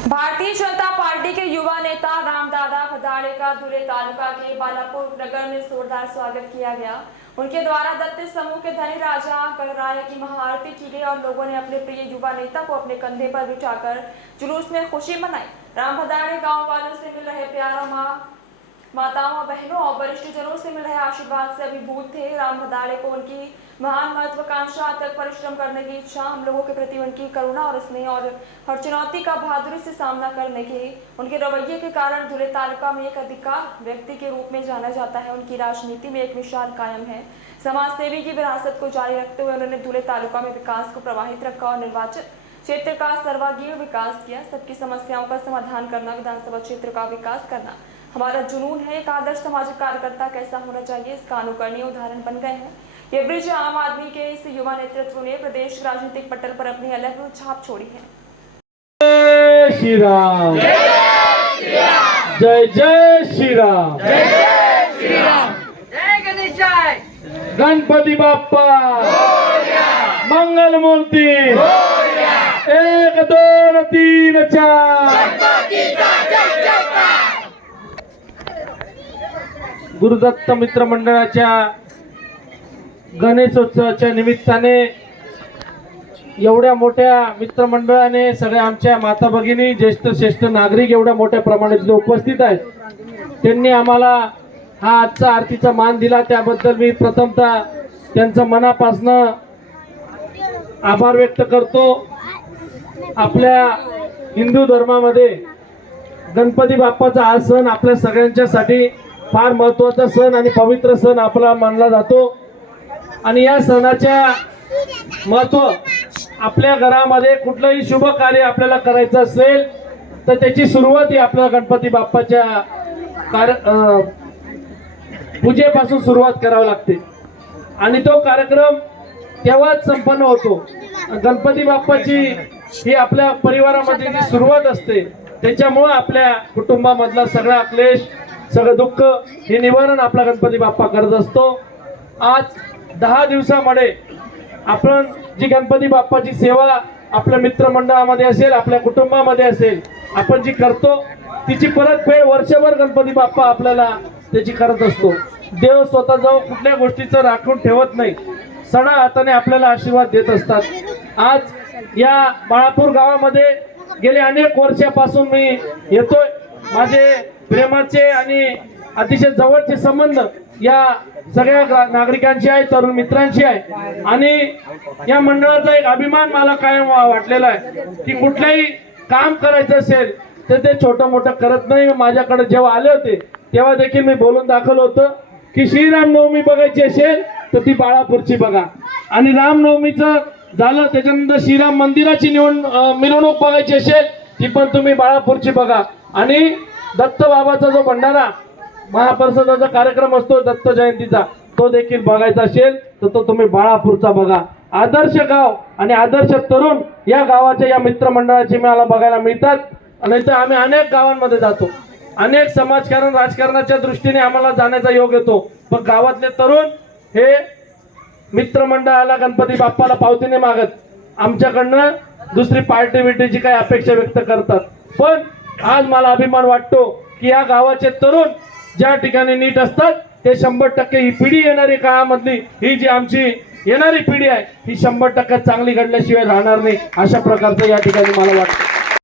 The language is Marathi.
भारतीय जनता पार्टी के युवा नेता रामदादा भदाड़े का धुले तालुका के बालापुर नगर में जोरदार स्वागत किया गया। उनके द्वारा दत्त समूह के धनी राजा गणराय की महाआरती की गई और लोगों ने अपने प्रिय युवा नेता को अपने कंधे पर बिठाकर जुलूस में खुशी मनाई। राम भदाड़े गाँव वालों से मिल रहे प्यार, माताओं बहनों और वरिष्ठ जनों से मिल रहे आशीर्वाद से अभिभूत थे। राम भदाड़े को उनकी महान महत्वाकांक्षा तक परिश्रम करने की इच्छा, हम लोगों के प्रति उनकी करुणा और स्नेह और हर चुनौती का बहादुरी से सामना करने के उनके रवैये के कारण धुले तालुका में एक अधिकार व्यक्ति के रूप में जाना जाता है। उनकी राजनीति में एक मिसाल कायम है। समाज सेवी की विरासत को जारी रखते हुए उन्होंने धुले तालुका में विकास को प्रवाहित रखा और निर्वाचन क्षेत्र का सर्वांगीण विकास किया। सबकी समस्याओं का समाधान करना, विधानसभा क्षेत्र का विकास करना हमारा जुनून है। एक आदर्श सामाजिक कार्यकर्ता कैसा होना चाहिए, इसका अनुकरणीय उदाहरण बन गए हैं। ये ब्रिज आम आदमी के इस युवा नेतृत्व ने प्रदेश राजनीतिक पटल पर अपनी अलग छाप छोड़ी है। जय श्री राम, जय जय श्री राम, जय श्री राम, जय गणेशाय, गणपती बाप्पा मंगल मूर्ती, 1 2 3 4। गुरुदत्त मित्र मंडळाच्या गणेशोत्सवाच्या निमित्ताने एवढ्या मोठ्या मित्रमंडळाने सगळ्या आमच्या माता भगिनी, ज्येष्ठ श्रेष्ठ नागरिक एवढ्या मोठ्या प्रमाणात उपस्थित आहेत, त्यांनी आम्हाला हा आजचा आरतीचा मान दिला, त्याबद्दल मी प्रथमतः त्यांचा मनापासून आभार व्यक्त करतो। आपल्या हिंदू धर्मामध्ये गणपती बाप्पाचा हा सण आपल्या सगळ्यांच्यासाठी फार महत्त्वाचा सण आणि पवित्र सण आपला मानला जातो आणि या सणाच्या महत्त्व आपल्या घरामध्ये कुठलंही शुभ कार्य आपल्याला करायचं असेल तर त्याची सुरुवात ही आपल्या गणपती बाप्पाच्या पूजेपासून सुरुवात करावी लागते आणि तो कार्यक्रम तेव्हाच संपन्न होतो। गणपती बाप्पाची ही आपल्या परिवारामध्ये जी सुरुवात असते त्याच्यामुळे आपल्या कुटुंबामधला सगळा क्लेश, सगळं दुःख हे निवारण आपला गणपती बाप्पा करत असतो। आज 10 दिवसामध्ये आपण जी गणपती बाप्पाची सेवा आपल्या मित्रमंडळामध्ये असेल, आपल्या कुटुंबामध्ये असेल, आपण जी करतो तिची परतफेड वर्षभर गणपती बाप्पा आपल्याला त्याची करत असतो। देव स्वतः जवळ कुठल्या गोष्टीचं राखून ठेवत नाही, सणा हाताने आपल्याला आशीर्वाद देत असतात। आज या बाळापूर गावामध्ये गेले अनेक वर्षापासून मी येतोय। माझे प्रेमाचे आणि अतिशय जवळचे संबंध या सगळ्या नागरिकांशी आहे, तरुण मित्रांशी आहे आणि या मंडळाचा एक अभिमान मला कायम वाटलेला आहे की कुठलंही काम करायचं असेल तर ते छोटं मोठं करत नाही। माझ्याकडे जेव्हा आले होते तेव्हा देखील मी बोलून दाखवलं होतं की श्रीरामनवमी बघायची असेल तर ती बाळापूरची बघा आणि रामनवमीचं झालं त्याच्यानंतर श्रीराम मंदिराची मिरवणूक बघायची असेल ती पण तुम्ही बाळापूरची बघा आणि दत्त बाबाचा जो भंडारा महाप्रसादाचा कार्यक्रम असतो दत्त जयंतीचा तो देखील बघायचा असेल तर तो तुम्ही बाळापूरचा बघा। आदर्श गाव आणि आदर्श तरुण या गावाच्या या मित्रमंडळाचे मला बघायला मिळतात आणि तर आम्ही अनेक गावांमध्ये जातो, अनेक समाजकारण राजकारणाच्या दृष्टीने आम्हाला जाण्याचा योग येतो, पण गावातले तरुण हे मित्रमंडळाला गणपती बाप्पाला पावतीने मागत आमच्याकडनं दुसरी पार्टी बिर्टीची काही अपेक्षा व्यक्त करतात। पण आज मला अभिमान वाटतो की या गावाचे तरुण ज्या ठिकाणी नीट असतात ते 100% ही पिढी येणारी काळामधली ही जी आमची येणारी पिढी आहे ही 100% चांगली घडल्याशिवाय राहणार नाही, अशा प्रकारचं या ठिकाणी मला वाटतं।